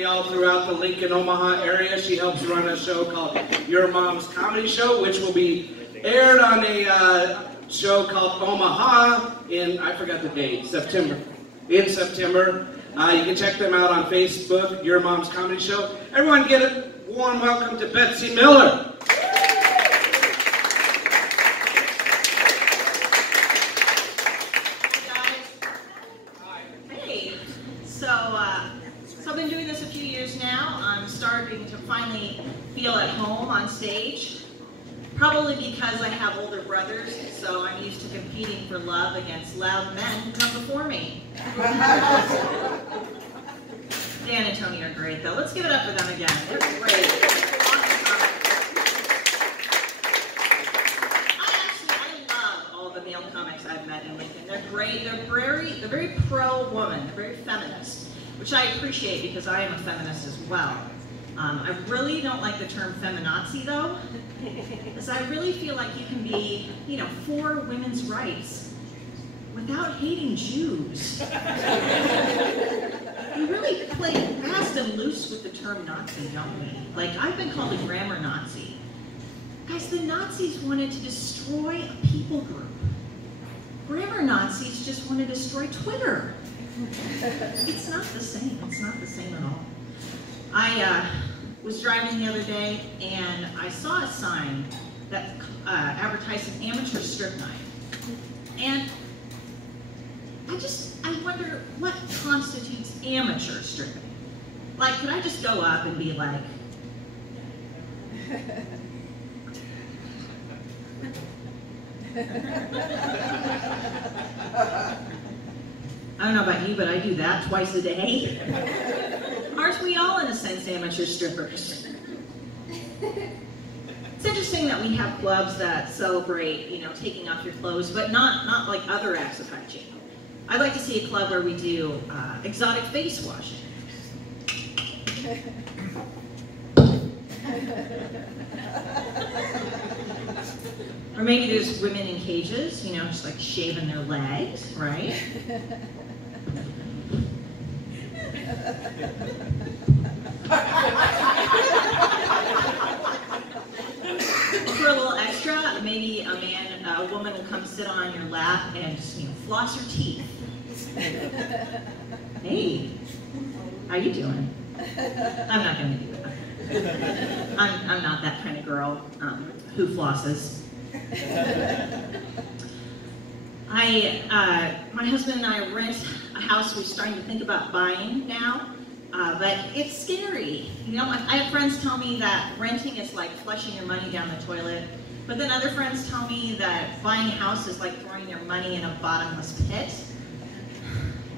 comedy all throughout the Lincoln, Omaha area. She helps run a show called Your Mom's Comedy Show, which will be aired on a show called Omaha in, I forgot the date, September. In September. You can check them out on Facebook, Your Mom's Comedy Show. Everyone get a warm welcome to Betsy Miller. So I've been doing this a few years now. I'm starting to finally feel at home on stage. Probably because I have older brothers, so I'm used to competing for love against loud men who come before me. Dan and Tony are great, though. Let's give it up for them again. They're great. I love all the male comics I've met in Lincoln. They're great. They're very pro-woman. They're very feminist, which I appreciate because I am a feminist as well. I really don't like the term feminazi, though, because I really feel like you can be, for women's rights without hating Jews. We really play fast and loose with the term Nazi, don't we? Like, I've been called a grammar Nazi. Guys, the Nazis wanted to destroy a people group. Grammar Nazis just want to destroy Twitter. It's not the same. It's not the same at all. I was driving the other day and I saw a sign that advertised an amateur strip night. And I wonder what constitutes amateur stripping. Like, could I just go up and be like, I don't know about you, but I do that twice a day. Aren't we all, in a sense, amateur strippers? It's interesting that we have clubs that celebrate, taking off your clothes, but not like other acts of hygiene. I'd like to see a club where we do exotic face washing. Or maybe there's women in cages, just like shaving their legs, right? For a little extra, maybe a woman will come sit on your lap and just, floss her teeth. Hey, how you doing? I'm not going to do that. I'm not that kind of girl who flosses. My husband and I rent a house we're starting to think about buying now, but it's scary. I have friends tell me that renting is like flushing your money down the toilet, but then other friends tell me that buying a house is like throwing your money in a bottomless pit.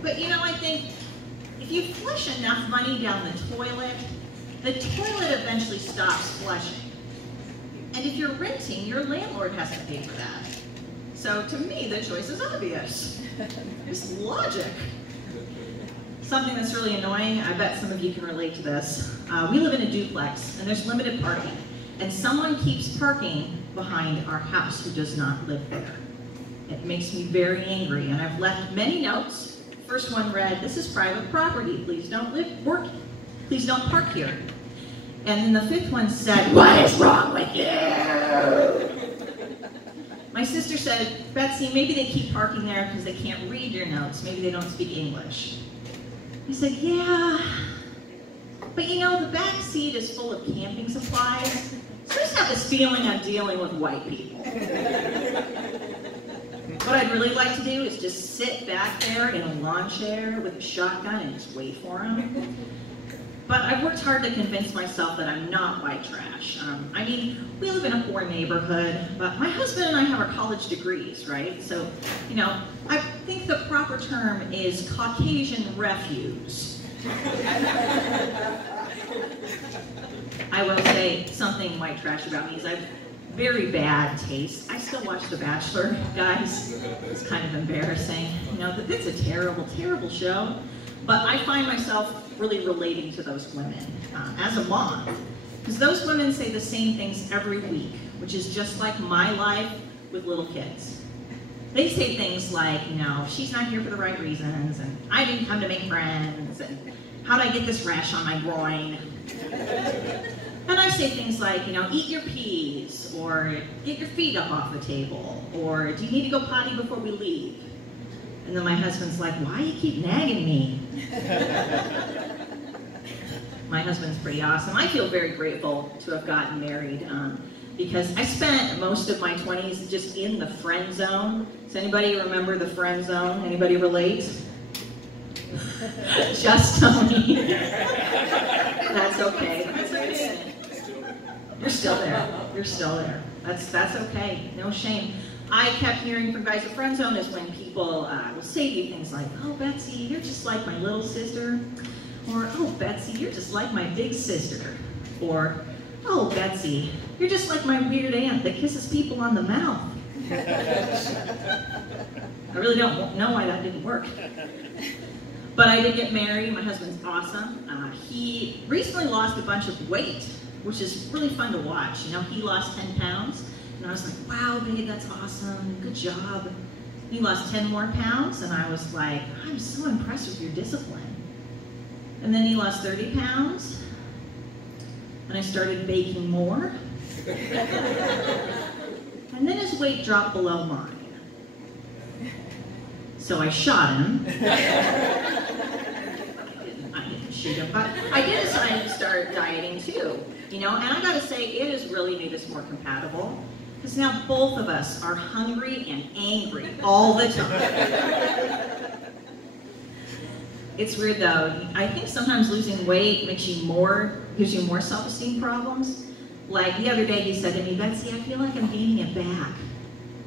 But I think if you flush enough money down the toilet eventually stops flushing. And if you're renting, your landlord has to pay for that. So to me, the choice is obvious. It's logic. Something that's really annoying, I bet some of you can relate to this. We live in a duplex, and there's limited parking. And someone keeps parking behind our house who does not live there. It makes me very angry, and I've left many notes. First one read, "This is private property. Please don't please don't park here." And then the fifth one said, "What is wrong with you?" My sister said, "Betsy, maybe they keep parking there because they can't read your notes. Maybe they don't speak English." I said, "Yeah, but the back seat is full of camping supplies. So I just have this feeling I'm dealing with white people." What I'd really like to do is just sit back there in a lawn chair with a shotgun and just wait for them. But I've worked hard to convince myself that I'm not white trash. We live in a poor neighborhood, but my husband and I have our college degrees, right? So, I think the proper term is Caucasian refuse. I will say something white trash about me is I have very bad taste. I still watch The Bachelor, guys. It's kind of embarrassing. It's a terrible, terrible show. But I find myself really relating to those women as a mom. Because those women say the same things every week, which is just like my life with little kids. They say things like, she's not here for the right reasons, and I didn't come to make friends, and How'd I get this rash on my groin? And I say things like, you know, eat your peas, or get your feet up off the table, or do you need to go potty before we leave? And then my husband's like, why do you keep nagging me? My husband's pretty awesome. I feel very grateful to have gotten married because I spent most of my 20s just in the friend zone. Does anybody remember the friend zone? Anybody relate? Just Tony. That's okay. That's okay. You're still there. You're still there. That's okay. No shame. I kept hearing from guys at friend zone is when people will say to you things like, oh, Betsy, you're just like my little sister. Or, oh, Betsy, you're just like my big sister. Or, oh, Betsy, you're just like my weird aunt that kisses people on the mouth. I really don't know why that didn't work. But I did get married. My husband's awesome. He recently lost a bunch of weight, which is really fun to watch. You know, he lost 10 pounds. And I was like, wow, babe, that's awesome. Good job. And he lost 10 more pounds. And I was like, I'm so impressed with your discipline. And then he lost 30 pounds. And I started baking more. And then his weight dropped below mine. So I shot him. I didn't shoot him, but I did decide to start dieting too. You know, and I gotta say, it has really made us more compatible. Because now both of us are hungry and angry all the time. It's weird though. I think sometimes losing weight gives you more self-esteem problems. Like the other day he said to me, Betsy, I feel like I'm gaining it back.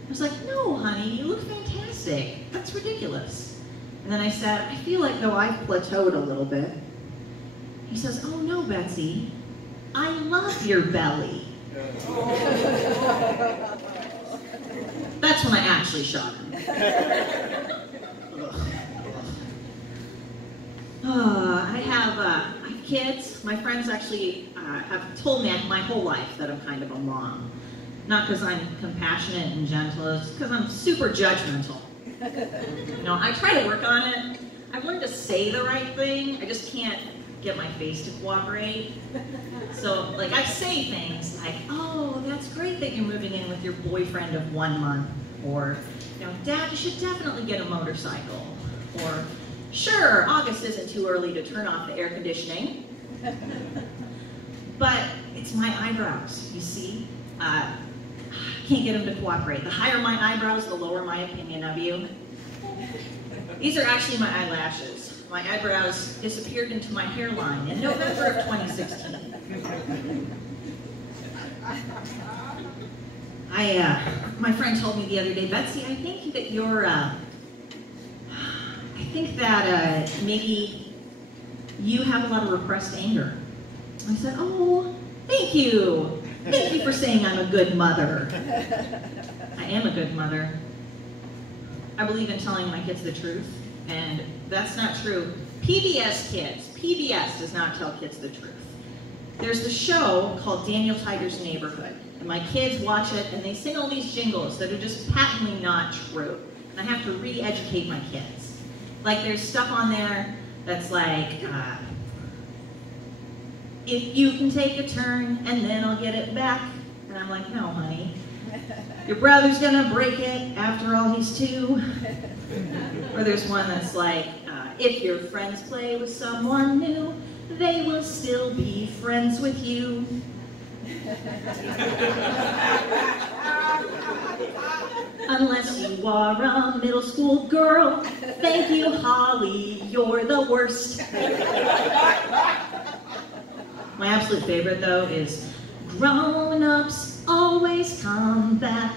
I was like, no, honey, you look fantastic. That's ridiculous. And then I said, I feel like though I've plateaued a little bit. He says, oh no, Betsy, I love your belly. That's when I actually shot him. I have kids. My friends actually have told me my whole life that I'm kind of a mom. Not because I'm compassionate and gentle, it's because I'm super judgmental. You know, I try to work on it. I've learned to say the right thing. I just can't get my face to cooperate. So, like, I say things like, oh, that's great that you're moving in with your boyfriend of 1 month. Or, you know, Dad, you should definitely get a motorcycle. Or, sure, August isn't too early to turn off the air conditioning. But it's my eyebrows, you see? I can't get them to cooperate. The higher my eyebrows, the lower my opinion of you. These are actually my eyelashes. My eyebrows disappeared into my hairline in November of 2016. My friend told me the other day, Betsy, I think that you're, maybe you have a lot of repressed anger. I said, oh, thank you. Thank you for saying I'm a good mother. I am a good mother. I believe in telling my kids the truth, and that's not true. PBS does not tell kids the truth. There's the show called Daniel Tiger's Neighborhood, and my kids watch it, and they sing all these jingles that are just patently not true. And I have to re-educate my kids. Like, there's stuff on there that's like, if you can take a turn, and then I'll get it back. And I'm like, no, honey. Your brother's gonna break it, after all, he's 2. Or there's one that's like, if your friends play with someone new, they will still be friends with you. Unless you are a middle school girl, thank you, Holly, you're the worst. My absolute favorite, though, is grown-ups always come back.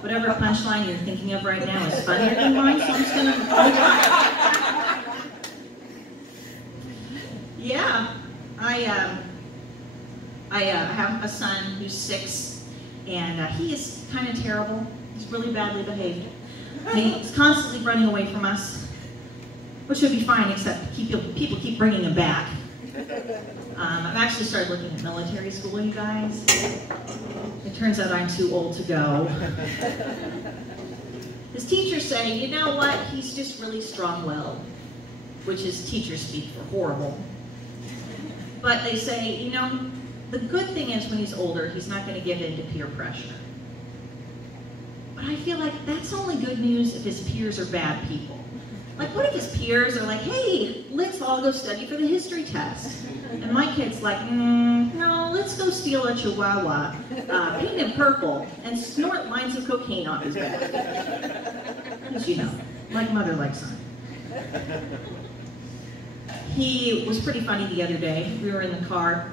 Whatever punchline you're thinking of right now is funnier than mine, so I'm just gonna hold on. Yeah, I have a son who's 6, and he is kind of terrible. He's really badly behaved. And he's constantly running away from us, which would be fine, except people keep bringing him back. I've actually started looking at military school, you guys. It turns out I'm too old to go. His teachers say, you know what, he's just really strong-willed, which is teachers speak for horrible. But they say, you know, the good thing is when he's older, he's not going to give in to peer pressure. But I feel like that's only good news if his peers are bad people. Like, what if his peers are like, hey, let's all go study for the history test? And my kid's like, no, let's go steal a chihuahua, paint him purple, and snort lines of cocaine off his back. As you know, like mother, like son. He was pretty funny the other day. We were in the car,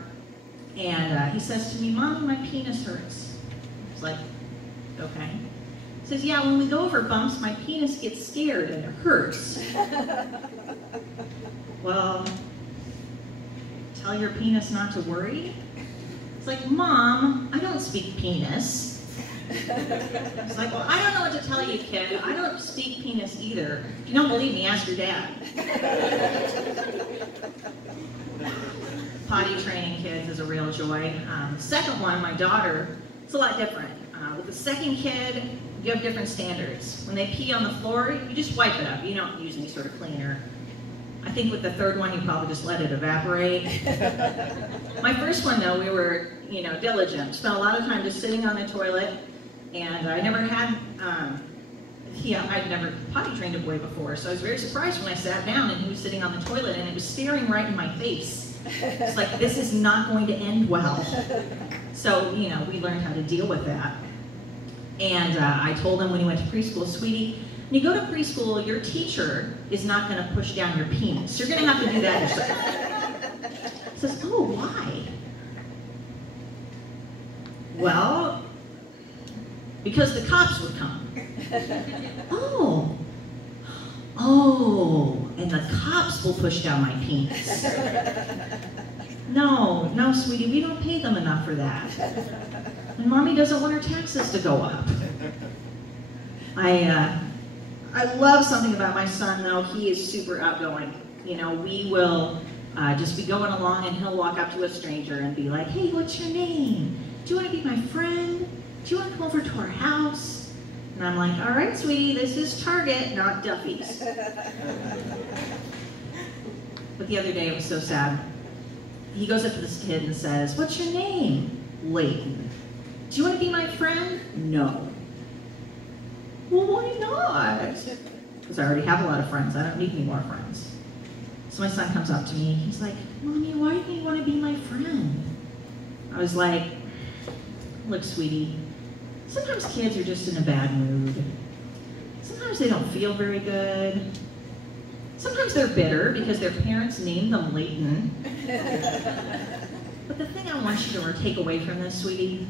and he says to me, Mommy, my penis hurts. I was like, okay. He says, yeah, when we go over bumps, my penis gets scared and it hurts. Well, tell your penis not to worry? It's like, Mom, I don't speak penis. It's like, well, I don't know what to tell you, kid. I don't speak penis either. If you don't believe me, ask your dad. Potty training kids is a real joy. The second one, my daughter, it's a lot different. With the second kid, you have different standards. When they pee on the floor, you just wipe it up. You don't use any sort of cleaner. I think with the third one, you probably just let it evaporate. My first one, though, we were, diligent. Spent a lot of time just sitting on the toilet, and I never had, I'd never potty trained a boy before, so I was very surprised when I sat down and he was sitting on the toilet and it was staring right in my face. It's like, this is not going to end well. So, we learned how to deal with that. And I told him when he went to preschool, sweetie, when you go to preschool, your teacher is not going to push down your penis. You're going to have to do that yourself. He says, oh, why? Well, because the cops would come. Oh, and the cops will push down my penis. No, sweetie, we don't pay them enough for that. And Mommy doesn't want her taxes to go up. I love something about my son, though. He is super outgoing. We will just be going along and he'll walk up to a stranger and be like, hey, what's your name? Do you want to be my friend? Do you want to come over to our house? And I'm like, all right, sweetie, this is Target, not Duffy's. But the other day, it was so sad. He goes up to this kid and says, what's your name? Layton. Do you want to be my friend? No. Well, why not? Because I already have a lot of friends. I don't need any more friends. So my son comes up to me. He's like, Mommy, why do you want to be my friend? I was like, look, sweetie, sometimes kids are just in a bad mood. Sometimes they don't feel very good. Sometimes they're bitter because their parents named them Layton. But the thing I want you to take away from this, sweetie,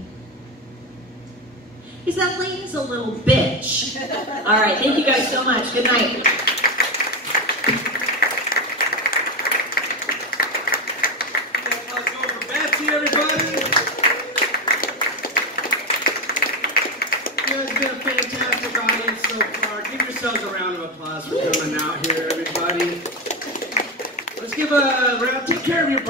is that Layton's a little bitch. All right, thank you guys so much. Good night. Let's go for Betsy, everybody. You guys have been a fantastic audience so far. Give yourselves a round of applause for coming out here, everybody. Let's give a round. Take care of your